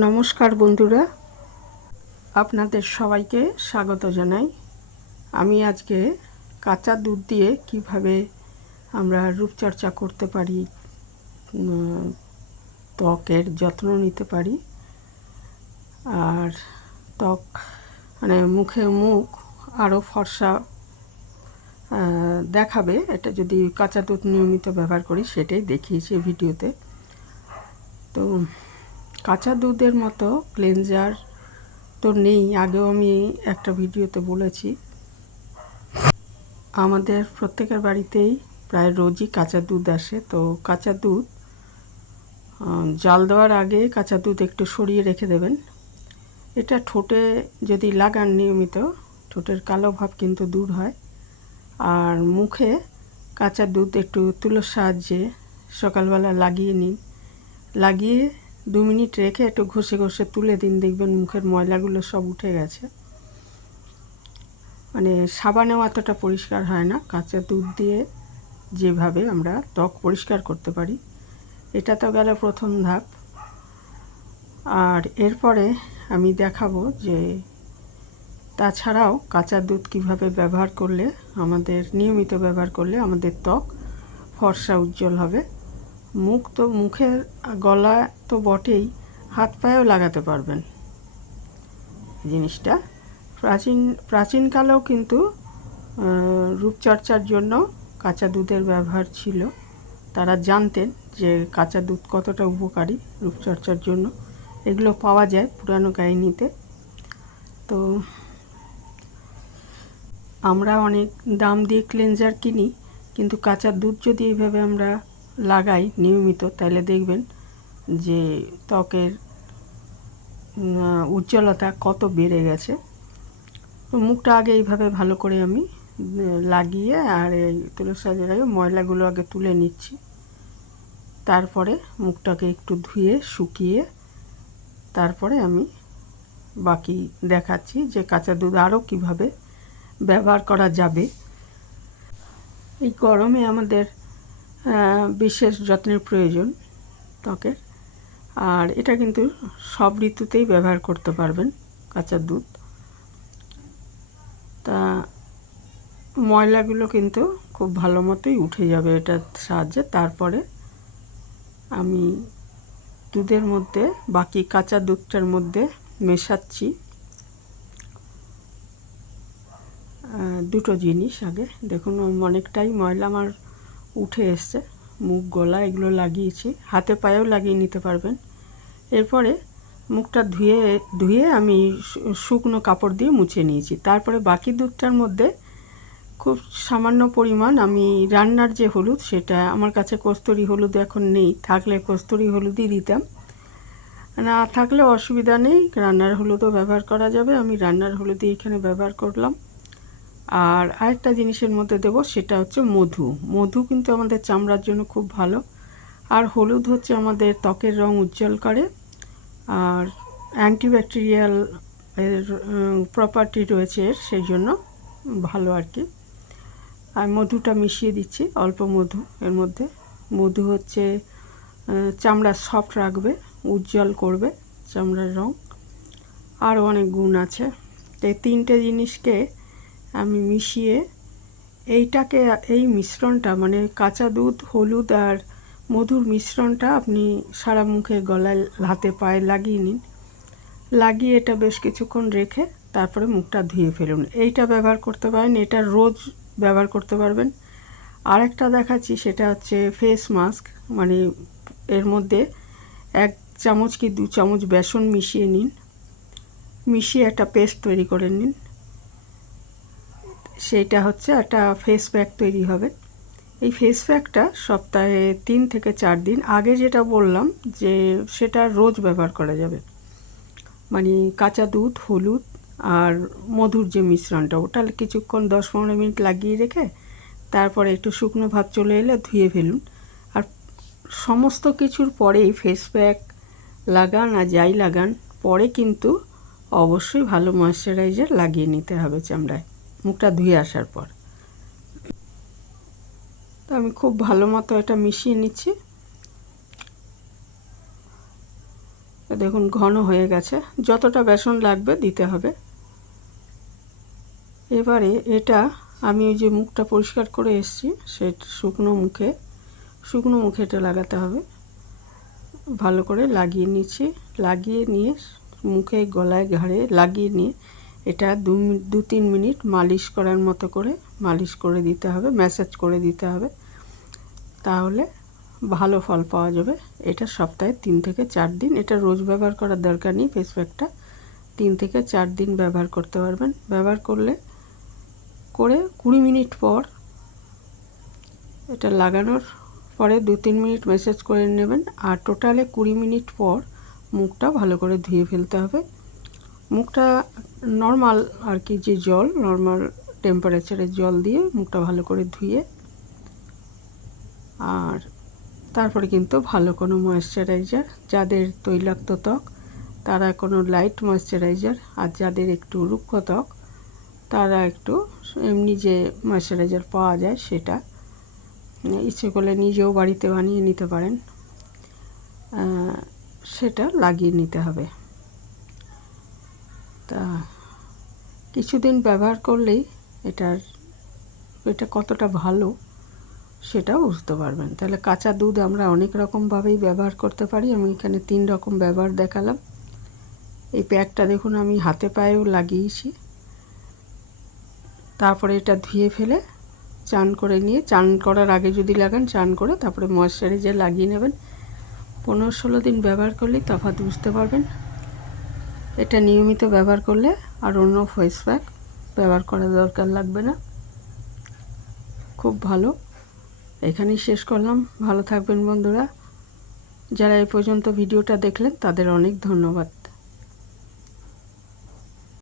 নমস্কার বন্ধুরা, আপনাদের সবাইকে স্বাগত জানাই। আমি আজকে কাঁচা দুধ দিয়ে কিভাবে আমরা রূপচর্চা করতে পারি, ত্বকের যত্ন নিতে পারি, আর ত্বক মুখ আরও ফর্সা দেখাবে, এটা যদি কাঁচা দুধ নিয়মিত ব্যবহার করি, সেটাই দেখিয়েছি ভিডিওতে। তো কাঁচা দুধের মতো ক্লেনজার তো নেই, আগেও আমি একটা ভিডিওতে বলেছি। আমাদের প্রত্যেকের বাড়িতেই প্রায় রোজই কাঁচা দুধ আসে। তো কাঁচা দুধ জাল দেওয়ার আগে কাঁচা দুধ একটু সরিয়ে রেখে দেবেন। এটা ঠোঁটে যদি লাগান নিয়মিত, ঠোঁটের কালো ভাব কিন্তু দূর হয়। আর মুখে কাঁচা দুধ একটু তুলোর সাহায্যে সকালবেলা লাগিয়ে নিন। লাগিয়ে 2 মিনিট রেখে একটু ঘষে ঘষে তুলে দিন, দেখবেন মুখের ময়লাগুলো সব উঠে গেছে। সাবানেও এতটা পরিষ্কার হয় না কাঁচা দুধ দিয়ে যেভাবে আমরা ত্বক পরিষ্কার করতে পারি। এটা তো গেল প্রথম ধাপ। আর এরপরে আমি দেখাবো যে তাছাড়াও কাঁচা দুধ কিভাবে ব্যবহার করলে, নিয়মিত ব্যবহার করলে আমাদের ত্বক ফর্সা উজ্জ্বল হবে। মুখের গলা তো বটেই, হাত পায়েও লাগাতে পারবেন জিনিসটা। প্রাচীনকালেও কিন্তু রূপচর্চার জন্য কাঁচা দুধের ব্যবহার ছিল। তারা জানতেন যে কাঁচা দুধ কতটা উপকারী রূপচর্চার জন্য। এগুলো পাওয়া যায় পুরানো কাহিনীতে। তো আমরা অনেক দাম দিয়ে ক্লেনজার কিনি, কিন্তু কাঁচা দুধ যদি এইভাবে আমরা লাগাই নিয়মিত, তাহলে দেখবেন যে ত্বকের উজ্জ্বলতা কত বেড়ে গেছে। তো মুখটা আগে এইভাবে ভালো করে আমি লাগিয়ে আর এই তুলোর সাহায্যে লাগিয়ে ময়লাগুলো আগে তুলে নিচ্ছি। তারপরে মুখটাকে একটু ধুয়ে শুকিয়ে তারপরে আমি বাকি দেখাচ্ছি যে কাঁচা দুধ আরও কীভাবে ব্যবহার করা যাবে। এই গরমে আমাদের বিশেষ যত্নের প্রয়োজন ত্বকের। আর এটা কিন্তু সব ঋতুতেই ব্যবহার করতে পারবেন কাঁচা দুধ। তা ময়লাগুলো কিন্তু খুব ভালো মতোই উঠে যাবে এটার সাহায্যে। তারপরে আমি দুধের মধ্যে বাকি কাঁচা দুধটার মধ্যে মেশাচ্ছি দুটো জিনিস। আগে দেখুন অনেকটাই ময়লা আমার উঠে এসছে, মুখ গলা এগুলো লাগিয়েছি, হাতে পায়েও লাগিয়ে নিতে পারবেন। এরপরে মুখটা ধুয়ে আমি শুকনো কাপড় দিয়ে মুছে নিয়েছি। তারপরে বাকি দুধটার মধ্যে খুব সামান্য পরিমাণ আমি রান্নার যে হলুদ, সেটা আমার কাছে কস্তুরি হলুদ এখন নেই, থাকলে কস্তুরি হলুদই দিতাম, না থাকলে অসুবিধা নেই, রান্নার হলুদও ব্যবহার করা যাবে। আমি রান্নার হলুদই এখানে ব্যবহার করলাম। আর আরেকটা জিনিসের মধ্যে দেব, সেটা হচ্ছে মধু। মধু কিন্তু আমাদের চামড়ার জন্য খুব ভালো। আর হলুদ হচ্ছে আমাদের ত্বকের রং উজ্জ্বল করে, আর অ্যান্টিব্যাকটেরিয়াল এর প্রপার্টি রয়েছে এর, সেই জন্য ভালো আর কি। আর মধুটা মিশিয়ে দিচ্ছি, অল্প মধু এর মধ্যে। মধু হচ্ছে চামড়া সফট রাখবে, উজ্জ্বল করবে চামড়ার রং, আরও অনেক গুণ আছে। এই 3টে জিনিসকে আমি মিশিয়ে এই মিশ্রণটা কাঁচা দুধ, হলুদ আর মধুর মিশ্রণটা আপনি সারা মুখে, গলায়, হাতে পায়ে লাগিয়ে নিন। লাগিয়ে এটা বেশ কিছুক্ষণ রেখে তারপরে মুখটা ধুয়ে ফেলুন। এইটা ব্যবহার করতে পারেন, এটা রোজ ব্যবহার করতে পারবেন। আরেকটা দেখাচ্ছি, সেটা হচ্ছে ফেস মাস্ক। এর মধ্যে 1 চামচ কি 2 চামচ বেসন মিশিয়ে নিন, মিশিয়ে একটা পেস্ট তৈরি করে নিন। সেইটা হচ্ছে একটা ফেস প্যাক তৈরি হবে। এই ফেস প্যাকটা সপ্তাহে 3 থেকে 4 দিন, আগে যেটা বললাম যে সেটা রোজ ব্যবহার করা যাবে। কাঁচা দুধ, হলুদ আর মধুর যে মিশ্রণটা, ওটা কিছুক্ষণ 10-15 মিনিট লাগিয়ে রেখে তারপরে একটু শুকনো ভাব চলে এলে ধুয়ে ফেলুন। আর সমস্ত কিছুর পরেই ফেস প্যাক লাগান আর যাই লাগান, পরে কিন্তু অবশ্যই ভালো ময়েশ্চারাইজার লাগিয়ে নিতে হবে চামড়ায় মুখটা ধুয়ে আসার পর। তো আমি খুব ভালো মতো এটা মিশিয়ে নিচ্ছি। দেখুন ঘন হয়ে গেছে, যতটা বেসন লাগবে দিতে হবে। এবারে এটা আমি ওই যে মুখটা পরিষ্কার করে এসেছি সে শুকনো মুখে এটা লাগাতে হবে। ভালো করে লাগিয়ে নিচ্ছি, লাগিয়ে নিয়ে মুখে গলায় ঘাড়ে লাগিয়ে নিয়ে এটা 2-3 মিনিট মালিশ করার মতো করে মালিশ করে দিতে হবে, ম্যাসাজ করে দিতে হবে, তাহলে ভালো ফল পাওয়া যাবে। এটা সপ্তাহে 3 থেকে 4 দিন, এটা রোজ ব্যবহার করার দরকার নেই। ফেস প্যাকটা 3 থেকে 4 দিন ব্যবহার করতে পারবেন। ব্যবহার করে 20 মিনিট পর এটা লাগানোর পরে 2-3 মিনিট ম্যাসাজ করে নেবেন। আর টোটালে 20 মিনিট পর মুখটা ভালো করে ধুয়ে ফেলতে হবে। মুখটা নর্মাল আর কি, যে জল নর্মাল টেম্পারেচারের জল দিয়ে মুখটা ভালো করে ধুয়ে, আর তারপরে কিন্তু ভালো কোনো ময়েশ্চারাইজার, যাদের তৈলাক্ত ত্বক তারা কোনো লাইট ময়েশ্চারাইজার, আর যাদের একটু রুক্ষ ত্বক তারা একটু এমনি যে ময়েশ্চারাইজার পাওয়া যায় সেটা ইচ্ছে করলে নিজেও বাড়িতে বানিয়ে নিতে পারেন, সেটা লাগিয়ে নিতে হবে। তা কিছুদিন ব্যবহার করলেই এটা কতটা ভালো সেটাও বুঝতে পারবেন। তাহলে কাঁচা দুধ আমরা অনেক রকমভাবেই ব্যবহার করতে পারি। আমি এখানে 3 রকম ব্যবহার দেখালাম। এই প্যাকটা দেখুন আমি হাতে পায়েও লাগিয়েছি। তারপরে এটা ধুয়ে ফেলে চান করে নিয়ে, চান করার আগে যদি লাগান, চান করে তারপরে ময়েশ্চারাইজার লাগিয়ে নেবেন। 15-16 দিন ব্যবহার করলেই তফাৎ বুঝতে পারবেন। এটা নিয়মিত ব্যবহার করলে আর অন্য ফেস প্যাক ব্যবহার করার দরকার লাগবে না। খুব ভালো। এখানেই শেষ করলাম। ভালো থাকবেন বন্ধুরা। যারা এই পর্যন্ত ভিডিওটা দেখলেন তাদের অনেক ধন্যবাদ।